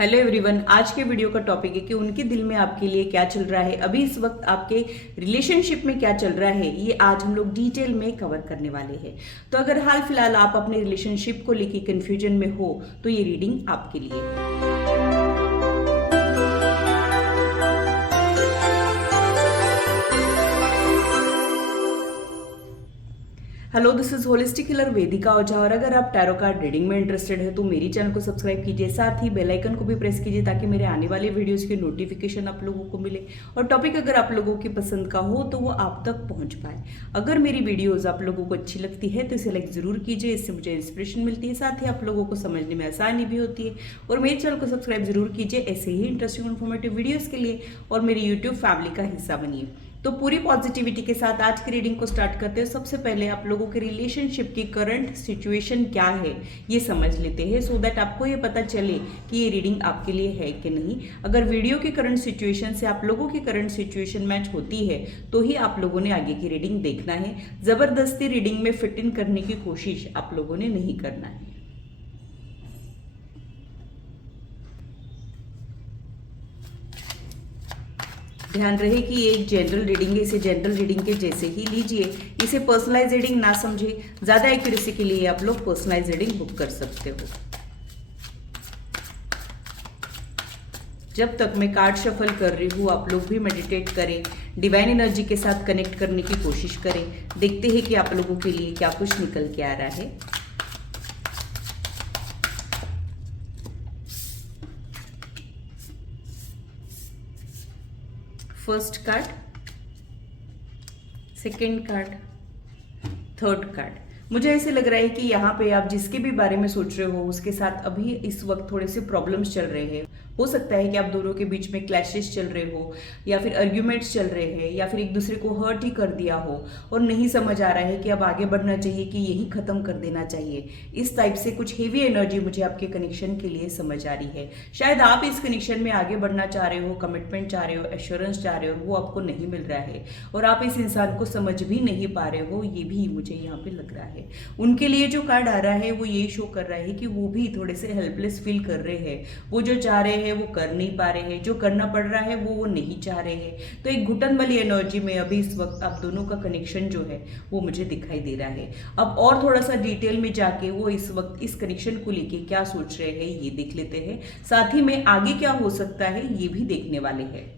Hello everyone, आज के video का टॉपिक है कि उनके दिल में आपके लिए क्या चल रहा है, अभी इस वक्त आपके रिलेशनशिप में क्या चल रहा है, ये आज हम लोग डिटेल में कवर करने वाले हैं। तो अगर हाल फिलहाल आप अपने रिलेशनशिप को लेकर कंफ्यूजन में हो तो ये रीडिंग आपके लिए है। Hello, this is holistic healer Vedika Ojha. और अगर आप टैरो कार्ड रीडिंग में इंटरेस्टेड है तो मेरी चैनल को सब्सक्राइब कीजिए, साथ ही बेल आइकन को भी प्रेस कीजिए ताकि मेरे आने वाले वीडियोस की नोटिफिकेशन आप लोगों को मिले और टॉपिक अगर आप लोगों की पसंद का हो तो वो आप तक पहुंच पाए। अगर मेरी वीडियोस आप लोगों को अच्छी लगती है तो इसे लाइक जरूर कीजिए, इससे मुझे इंस्पिरेशन मिलती है, साथ ही आप लोगों को समझने में आसानी भी होती है। और मेरे चैनल को सब्सक्राइब जरूर कीजिए ऐसे ही इंटरेस्टिंग इन्फॉर्मेटिव वीडियोज़ के लिए और मेरी यूट्यूब फैमिली का हिस्सा बनिए। तो पूरी पॉजिटिविटी के साथ आज की रीडिंग को स्टार्ट करते हैं। सबसे पहले आप लोगों के रिलेशनशिप की करंट सिचुएशन क्या है ये समझ लेते हैं, सो दैट आपको ये पता चले कि ये रीडिंग आपके लिए है कि नहीं। अगर वीडियो की करंट सिचुएशन से आप लोगों की करंट सिचुएशन मैच होती है तो ही आप लोगों ने आगे की रीडिंग देखना है। जबरदस्ती रीडिंग में फिट इन करने की कोशिश आप लोगों ने नहीं करना है। ध्यान रहे कि ये एक जनरल रीडिंग है, इसे जनरल रीडिंग के जैसे ही लीजिए, इसे पर्सनलाइज रीडिंग ना समझे। ज़्यादा एक्यूरेसी के लिए आप लोग पर्सनलाइज रीडिंग बुक कर सकते हो। जब तक मैं कार्ड शफल कर रही हूँ आप लोग भी मेडिटेट करें, डिवाइन एनर्जी के साथ कनेक्ट करने की कोशिश करें। देखते हैं कि आप लोगों के लिए क्या कुछ निकल के आ रहा है। First card, second card, third card. मुझे ऐसे लग रहा है कि यहाँ पे आप जिसके भी बारे में सोच रहे हो उसके साथ अभी इस वक्त थोड़े से प्रॉब्लम्स चल रहे हैं। हो सकता है कि आप दोनों के बीच में क्लैशेस चल रहे हो या फिर आर्ग्यूमेंट्स चल रहे हैं या फिर एक दूसरे को हर्ट ही कर दिया हो और नहीं समझ आ रहा है कि अब आगे बढ़ना चाहिए कि यही खत्म कर देना चाहिए। इस टाइप से कुछ हेवी एनर्जी मुझे आपके कनेक्शन के लिए समझ आ रही है। शायद आप इस कनेक्शन में आगे बढ़ना चाह रहे हो, कमिटमेंट चाह रहे हो, एश्योरेंस चाह रहे हो, वो आपको नहीं मिल रहा है और आप इस इंसान को समझ भी नहीं पा रहे हो, ये भी मुझे यहाँ पे लग रहा है। उनके लिए जो कार्ड आ रहा है वो यही शो कर रहा है कि वो भी थोड़े से हेल्पलेस फील कर रहे हैं। वो जो चाह रहे हैं वो कर नहीं पा रहे हैं, जो करना पड़ रहा है वो नहीं चाह रहे हैं। तो एक घुटन वाली एनर्जी में अभी इस वक्त आप दोनों का कनेक्शन जो है वो मुझे दिखाई दे रहा है। अब और थोड़ा सा डिटेल में जाके वो इस वक्त इस कनेक्शन को लेके क्या सोच रहे हैं ये देख लेते हैं, साथ ही में आगे क्या हो सकता है ये भी देखने वाले हैं।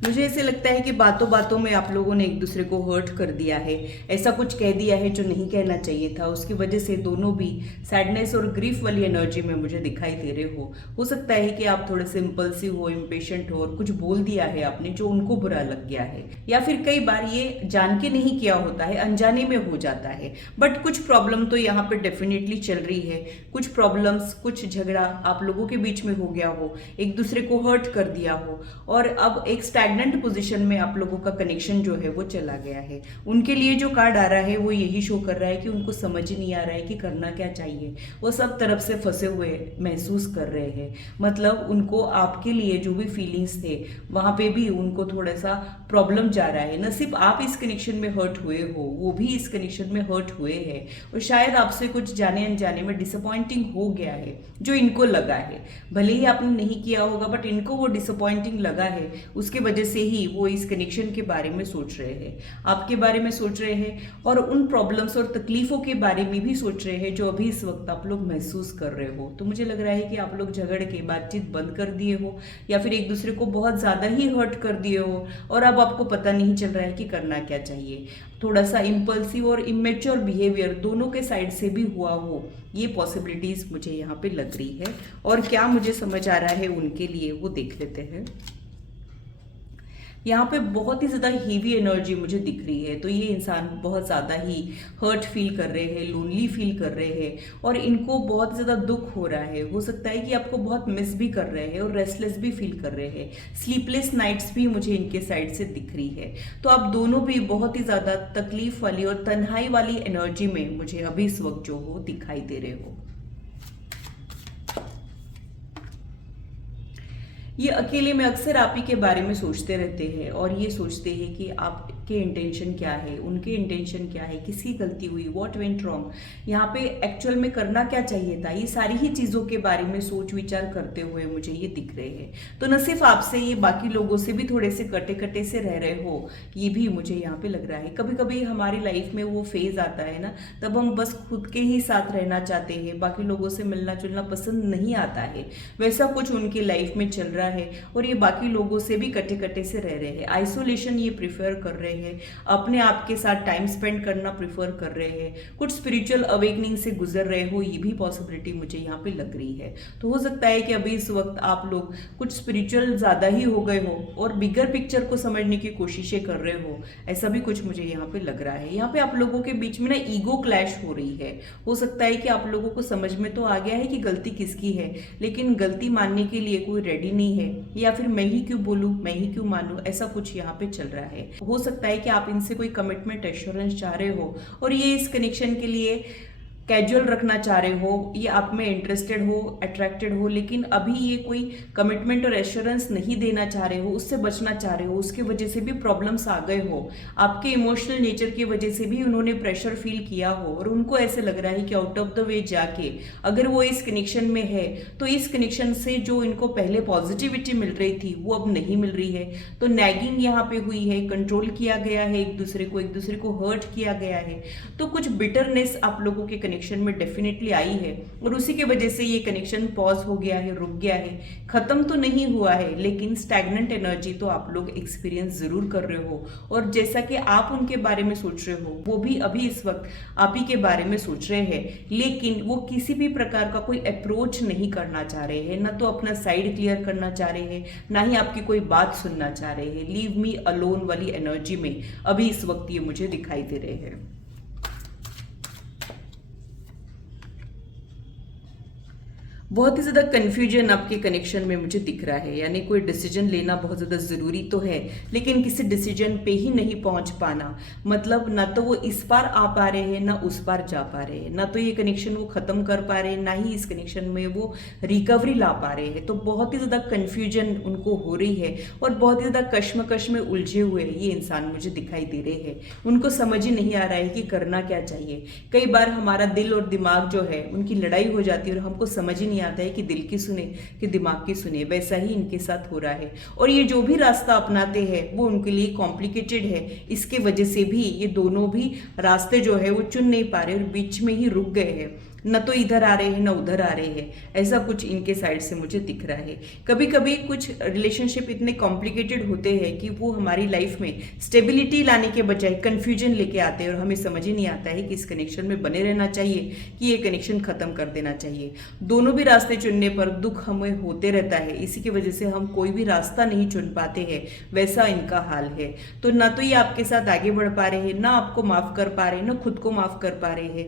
मुझे ऐसे लगता है कि बातों बातों में आप लोगों ने एक दूसरे को हर्ट कर दिया है, ऐसा कुछ कह दिया है जो नहीं कहना चाहिए था। उसकी वजह से दोनों भी सैडनेस और ग्रीफ वाली एनर्जी में मुझे दिखाई दे रहे हो सकता है कि आप थोड़े से इम्पल्सिव हो, इम्पेशेंट हो और कुछ बोल दिया है आपने जो उनको बुरा लग गया है, या फिर कई बार ये जान के नहीं किया होता है, अनजाने में हो जाता है। बट कुछ प्रॉब्लम तो यहाँ पर डेफिनेटली चल रही है। कुछ प्रॉब्लम्स, कुछ झगड़ा आप लोगों के बीच में हो गया हो, एक दूसरे को हर्ट कर दिया हो और अब एक स्टैग्नेंट पोजीशन में आप लोगों का कनेक्शन जो है वो चला गया है। उनके लिए जो कार्ड आ रहा है वो यही शो कर रहा है कि उनको समझ ही नहीं आ रहा है कि करना क्या चाहिए। वो सब तरफ से फंसे हुए महसूस कर रहे हैं। मतलब उनको आपके लिए जो भी फीलिंग्स थे वहां पे भी उनको थोड़ा सा प्रॉब्लम जा रहा है। न सिर्फ आप इस कनेक्शन में हर्ट हुए हो, वो भी इस कनेक्शन में हर्ट हुए हैं और शायद आपसे कुछ जाने अनजाने में डिसअपॉइंटिंग हो गया है जो इनको लगा है। भले ही आपने नहीं किया होगा बट इनको वो डिसअपॉइंटिंग लगा है, उसके वजह से ही वो इस कनेक्शन के बारे में सोच रहे हैं, आपके बारे में सोच रहे हैं और उन प्रॉब्लम्स और तकलीफों के बारे में भी सोच रहे हैं जो अभी इस वक्त आप लोग महसूस कर रहे हो। तो मुझे लग रहा है कि आप लोग झगड़ के बातचीत बंद कर दिए हो या फिर एक दूसरे को बहुत ज्यादा ही हर्ट कर दिए हो और अब आपको पता नहीं चल रहा है कि करना क्या चाहिए। थोड़ा सा इम्पल्सिव और इमेच्योर बिहेवियर दोनों के साइड से भी हुआ हो, ये पॉसिबिलिटीज मुझे यहाँ पे लग रही है। और क्या मुझे समझ आ रहा है उनके लिए वो देख लेते हैं। यहाँ पे बहुत ही ज़्यादा हीवी एनर्जी मुझे दिख रही है। तो ये इंसान बहुत ज़्यादा ही हर्ट फील कर रहे हैं, लोनली फील कर रहे हैं और इनको बहुत ज़्यादा दुख हो रहा है। हो सकता है कि आपको बहुत मिस भी कर रहे हैं और रेस्टलेस भी फील कर रहे हैं। स्लीपलेस नाइट्स भी मुझे इनके साइड से दिख रही है। तो आप दोनों भी बहुत ही ज़्यादा तकलीफ वाली और तन्हाई वाली एनर्जी में मुझे अभी इस वक्त जो हो दिखाई दे रहे हो। ये अकेले में अक्सर आप ही के बारे में सोचते रहते हैं और ये सोचते हैं कि आप आपके इंटेंशन क्या है, उनके इंटेंशन क्या है, किसकी गलती हुई, व्हाट वेंट रॉन्ग, यहाँ पे एक्चुअल में करना क्या चाहिए था, ये सारी ही चीज़ों के बारे में सोच विचार करते हुए मुझे ये दिख रहे हैं। तो न सिर्फ आपसे, ये बाकी लोगों से भी थोड़े से कटे कटे से रह रहे हो, ये भी मुझे यहाँ पे लग रहा है। कभी कभी हमारी लाइफ में वो फेज आता है ना, तब हम बस खुद के ही साथ रहना चाहते हैं, बाकी लोगों से मिलना जुलना पसंद नहीं आता है। वैसा कुछ उनकी लाइफ में चल रहा है और ये बाकी लोगों से भी कटे कटे से रह रहे हैं। आइसोलेशन ये प्रिफर कर रहे हैं, अपने आप के साथ टाइम स्पेंड करना प्रिफर कर रहे हैं, कुछ स्पिरिचुअल अवेकनिंग से गुजर रहे हो, ये भी पॉसिबिलिटी मुझे यहाँ पे लग रही है। तो हो सकता है कि अभी इस वक्त आप लोग कुछ स्पिरिचुअल ज्यादा ही हो गए हो और बिगर पिक्चर को समझने की कोशिशें कर रहे हो, ऐसा भी कुछ मुझे यहाँ पे लग रहा है। यहाँ पे आप लोगों के बीच में ना ईगो क्लैश हो रही है। हो सकता है कि आप लोगों को समझ में तो आ गया है कि गलती किसकी है, लेकिन गलती मानने के लिए कोई रेडी नहीं है, या फिर मैं ही क्यों बोलूं, मैं ही क्यों मानूं, ऐसा कुछ यहाँ पे चल रहा है। हो सकता है कि आप इनसे कोई कमिटमेंट एश्योरेंस चाह रहे हो और ये इस कनेक्शन के लिए कैजुअल रखना चाह रहे हो, ये आप में इंटरेस्टेड हो, अट्रैक्टेड हो, लेकिन अभी ये कोई कमिटमेंट और एश्योरेंस नहीं देना चाह रहे हो, उससे बचना चाह रहे हो, उसकी वजह से भी प्रॉब्लम्स आ गए हो, आपके इमोशनल नेचर की वजह से भी उन्होंने प्रेशर फील किया हो और उनको ऐसे लग रहा है कि आउट ऑफ द वे जाके अगर वो इस कनेक्शन में है तो इस कनेक्शन से जो इनको पहले पॉजिटिविटी मिल रही थी वो अब नहीं मिल रही है। तो नैगिंग यहाँ पे हुई है, कंट्रोल किया गया है, एक दूसरे को हर्ट किया गया है, तो कुछ बिटरनेस आप लोगों के कनेक्शन में डेफिनेटली आई है और उसी के वजह से ये कनेक्शन पॉज हो गया है, रुक गया है, खत्म तो नहीं हुआ है, लेकिन स्टैग्नेंट एनर्जी तो आप लोग एक्सपीरियंस जरूर कर रहे हो। और जैसा कि आप उनके बारे में सोच रहे हो, वो भी अभी इस वक्त आप ही के बारे में सोच रहे हैं, लेकिन वो किसी भी प्रकार का कोई अप्रोच नहीं करना चाह रहे हैं, ना तो अपना साइड क्लियर करना चाह रहे हैं, ना ही आपकी कोई बात सुनना चाह रहे हैं। लीव मी अलोन वाली एनर्जी में अभी इस वक्त ये मुझे दिखाई दे रहे हैं। बहुत ही ज़्यादा कन्फ्यूजन आपके कनेक्शन में मुझे दिख रहा है, यानी कोई डिसीजन लेना बहुत ज़्यादा ज़रूरी तो है, लेकिन किसी डिसीजन पे ही नहीं पहुंच पाना। मतलब ना तो वो इस पार आ पा रहे हैं, ना उस पार जा पा रहे हैं, ना तो ये कनेक्शन वो ख़त्म कर पा रहे हैं, ना ही इस कनेक्शन में वो रिकवरी ला पा रहे हैं। तो बहुत ही ज़्यादा कन्फ्यूजन उनको हो रही है और बहुत ही ज़्यादा कश्मकश में उलझे हुए ये इंसान मुझे दिखाई दे रहे हैं। उनको समझ ही नहीं आ रहा है कि करना क्या चाहिए। कई बार हमारा दिल और दिमाग जो है उनकी लड़ाई हो जाती है और हमको समझ ही नहीं आता है कि दिल की सुने कि दिमाग की सुने। वैसा ही इनके साथ हो रहा है और ये जो भी रास्ता अपनाते हैं वो उनके लिए कॉम्प्लिकेटेड है। इसके वजह से भी ये दोनों भी रास्ते जो है वो चुन नहीं पा रहे और बीच में ही रुक गए हैं, न तो इधर आ रहे हैं न उधर आ रहे हैं। ऐसा कुछ इनके साइड से मुझे दिख रहा है। कभी कभी कुछ रिलेशनशिप इतने कॉम्प्लिकेटेड होते हैं कि वो हमारी लाइफ में स्टेबिलिटी लाने के बजाय कंफ्यूजन लेके आते हैं और हमें समझ ही नहीं आता है कि इस कनेक्शन में बने रहना चाहिए कि ये कनेक्शन खत्म कर देना चाहिए। दोनों भी रास्ते चुनने पर दुख हमें होते रहता है, इसी की वजह से हम कोई भी रास्ता नहीं चुन पाते हैं। वैसा इनका हाल है। तो ना तो ये आपके साथ आगे बढ़ पा रहे हैं, ना आपको माफ कर पा रहे हैं, ना खुद को माफ कर पा रहे हैं।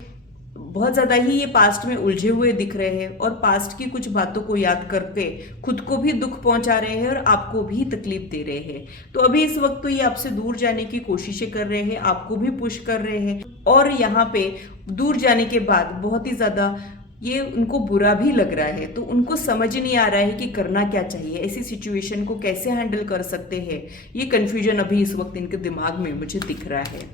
बहुत ज्यादा ही ये पास्ट में उलझे हुए दिख रहे हैं और पास्ट की कुछ बातों को याद करके खुद को भी दुख पहुंचा रहे हैं और आपको भी तकलीफ दे रहे हैं। तो अभी इस वक्त तो ये आपसे दूर जाने की कोशिशें कर रहे हैं, आपको भी पुश कर रहे हैं और यहाँ पे दूर जाने के बाद बहुत ही ज्यादा ये उनको बुरा भी लग रहा है। तो उनको समझ नहीं आ रहा है कि करना क्या चाहिए, ऐसी सिचुएशन को कैसे हैंडल कर सकते हैं। ये कंफ्यूजन अभी इस वक्त इनके दिमाग में मुझे दिख रहा है।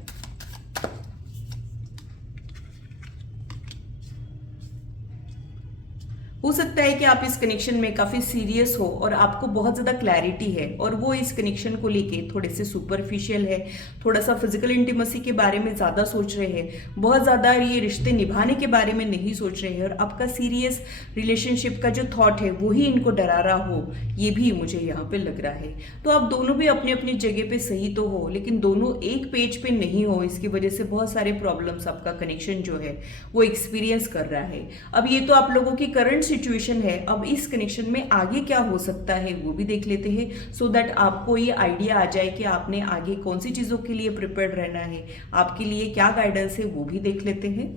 हो सकता है कि आप इस कनेक्शन में काफी सीरियस हो और आपको बहुत ज्यादा क्लैरिटी है और वो इस कनेक्शन को लेके थोड़े से सुपरफिशियल है, थोड़ा सा फिजिकल इंटीमेसी के बारे में ज्यादा सोच रहे हैं, बहुत ज्यादा ये रिश्ते निभाने के बारे में नहीं सोच रहे हैं और आपका सीरियस रिलेशनशिप का जो थॉट है वही इनको डरा रहा हो, ये भी मुझे यहाँ पे लग रहा है। तो आप दोनों भी अपनी अपनी जगह पे सही तो हो, लेकिन दोनों एक पेज पे नहीं हो, इसकी वजह से बहुत सारे प्रॉब्लम्स आपका कनेक्शन जो है वो एक्सपीरियंस कर रहा है। अब ये तो आप लोगों की करंट सिचुएशन है, अब इस कनेक्शन में आगे क्या हो सकता है वो भी देख लेते हैं, सो दैट आपको ये आइडिया आ जाए कि आपने आगे कौन सी चीजों के लिए प्रिपेयर्ड रहना है, आपके लिए क्या गाइडेंस है वो भी देख लेते हैं।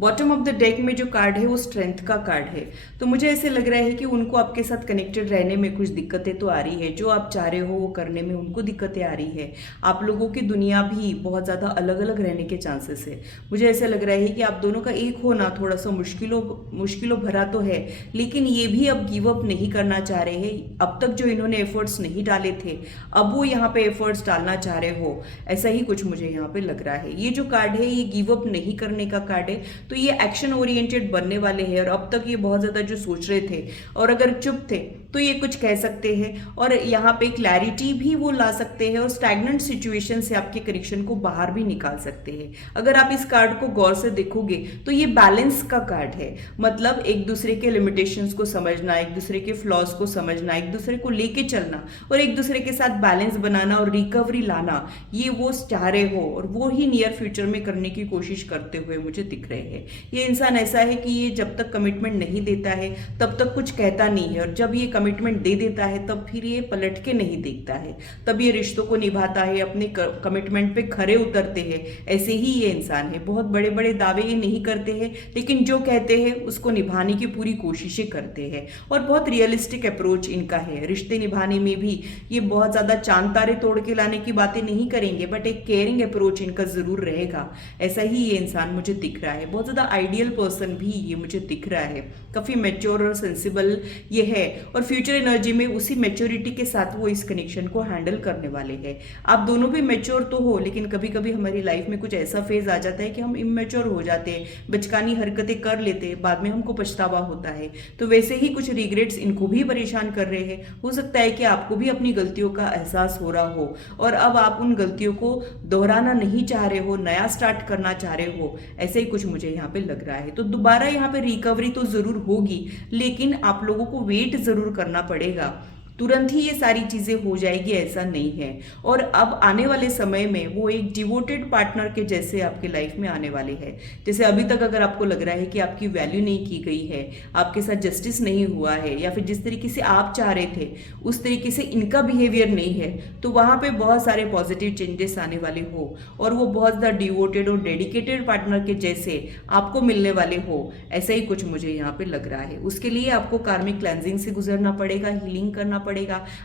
बॉटम ऑफ द डेक में जो कार्ड है वो स्ट्रेंथ का कार्ड है। तो मुझे ऐसे लग रहा है कि उनको आपके साथ कनेक्टेड रहने में कुछ दिक्कतें तो आ रही है, जो आप चाह रहे हो वो करने में उनको दिक्कतें आ रही है। आप लोगों की दुनिया भी बहुत ज़्यादा अलग अलग रहने के चांसेस है। मुझे ऐसे लग रहा है कि आप दोनों का एक होना थोड़ा सा मुश्किलों भरा तो है, लेकिन ये भी अब गिव अप नहीं करना चाह रहे हैं। अब तक जो इन्होंने एफर्ट्स नहीं डाले थे, अब वो यहाँ पे एफर्ट्स डालना चाह रहे हो, ऐसा ही कुछ मुझे यहाँ पे लग रहा है। ये जो कार्ड है ये गिव अप नहीं करने का कार्ड है, तो ये एक्शन ओरिएंटेड बनने वाले हैं। और अब तक ये बहुत ज़्यादा जो सोच रहे थे, और अगर चुप थे तो ये कुछ कह सकते हैं, और यहाँ पे क्लैरिटी भी वो ला सकते हैं, और स्टैग्नेंट सिचुएशन से आपके कनेक्शन को बाहर भी निकाल सकते हैं। अगर आप इस कार्ड को गौर से देखोगे तो ये बैलेंस का कार्ड है। मतलब एक दूसरे के लिमिटेशंस को समझना, एक दूसरे के फ्लॉज को समझना, एक दूसरे को लेके चलना, और एक दूसरे के साथ बैलेंस बनाना और रिकवरी लाना, ये वो चाह रहे हो, और वो ही नियर फ्यूचर में करने की कोशिश करते हुए मुझे दिख रहे हैं। ये इंसान ऐसा है कि ये जब तक कमिटमेंट नहीं देता है तब तक कुछ कहता नहीं है, और जब ये कमिटमेंट दे देता है तब फिर ये पलट के नहीं देखता है, तब ये रिश्तों को निभाता है, अपने कमिटमेंट पे खरे उतरते हैं। ऐसे ही ये इंसान है। बहुत बड़े बड़े दावे ये नहीं करते हैं, लेकिन जो कहते हैं उसको निभाने की पूरी कोशिशें करते हैं, और बहुत रियलिस्टिक अप्रोच इनका है। रिश्ते निभाने में भी ये बहुत ज़्यादा चांद तारे तोड़ के लाने की बातें नहीं करेंगे, बट एक केयरिंग अप्रोच इनका ज़रूर रहेगा। ऐसा ही ये इंसान मुझे दिख रहा है। बहुत ज़्यादा आइडियल पर्सन भी ये मुझे दिख रहा है। काफ़ी मैच्योर और सेंसिबल ये है, और फ्यूचर एनर्जी में उसी मैच्योरिटी के साथ वो इस कनेक्शन को हैंडल करने वाले हैं। आप दोनों भी मैच्योर तो हो, लेकिन कभी कभी हमारी लाइफ में कुछ ऐसा फेज आ जाता है कि हम इमेच्योर हो जाते हैं, बचकानी हरकतें कर लेते हैं, बाद में हमको पछतावा होता है। तो वैसे ही कुछ रिग्रेट्स इनको भी परेशान कर रहे हैं। हो सकता है कि आपको भी अपनी गलतियों का एहसास हो रहा हो, और अब आप उन गलतियों को दोहराना नहीं चाह रहे हो, नया स्टार्ट करना चाह रहे हो। ऐसे ही कुछ मुझे यहाँ पे लग रहा है। तो दोबारा यहाँ पे रिकवरी तो जरूर होगी, लेकिन आप लोगों को वेट जरूर करना पड़ेगा। तुरंत ही ये सारी चीजें हो जाएगी ऐसा नहीं है। और अब आने वाले समय में वो एक डिवोटेड पार्टनर के जैसे आपके लाइफ में आने वाले हैं। जैसे अभी तक अगर आपको लग रहा है कि आपकी वैल्यू नहीं की गई है, आपके साथ जस्टिस नहीं हुआ है, या फिर जिस तरीके से आप चाह रहे थे उस तरीके से इनका बिहेवियर नहीं है, तो वहां पे बहुत सारे पॉजिटिव चेंजेस आने वाले हो, और वो बहुत ज़्यादा डिवोटेड और डेडिकेटेड पार्टनर के जैसे आपको मिलने वाले हो। ऐसा ही कुछ मुझे यहाँ पे लग रहा है। उसके लिए आपको कार्मिक क्लेंजिंग से गुजरना पड़ेगा, हीलिंग करना पड़ेगा।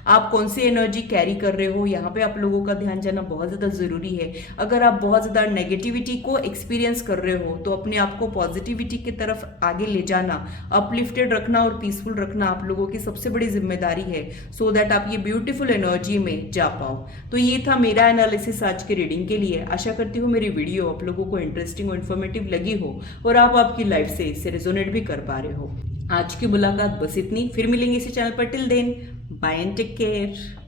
आप कौन सी एनर्जी कैरी कर रहे हो, यहाँ पे आप लोगों का ध्यान जाना बहुत ज्यादा जरूरी है। अगर आप बहुत ज्यादा नेगेटिविटी को एक्सपीरियंस कर रहे हो तो अपने आप को पॉजिटिविटी की तरफ आगे ले जाना, अपलिफ्टेड रखना और पीसफुल रखना आप लोगों की सबसे बड़ी जिम्मेदारी है, सो दैट आप ये ब्यूटीफुल एनर्जी में जा पाओ। तो ये था मेरा एनालिसिस आज के रीडिंग के लिए। आशा करती हूँ मेरी वीडियो आप लोगों को इंटरेस्टिंग और इन्फॉर्मेटिव लगी हो, और आप आपकी लाइफ से इससे रेजोनेट भी कर पा रहे हो। आज की मुलाकात बस इतनी, फिर मिलेंगे इसी चैनल पर। Till then, bye and take care.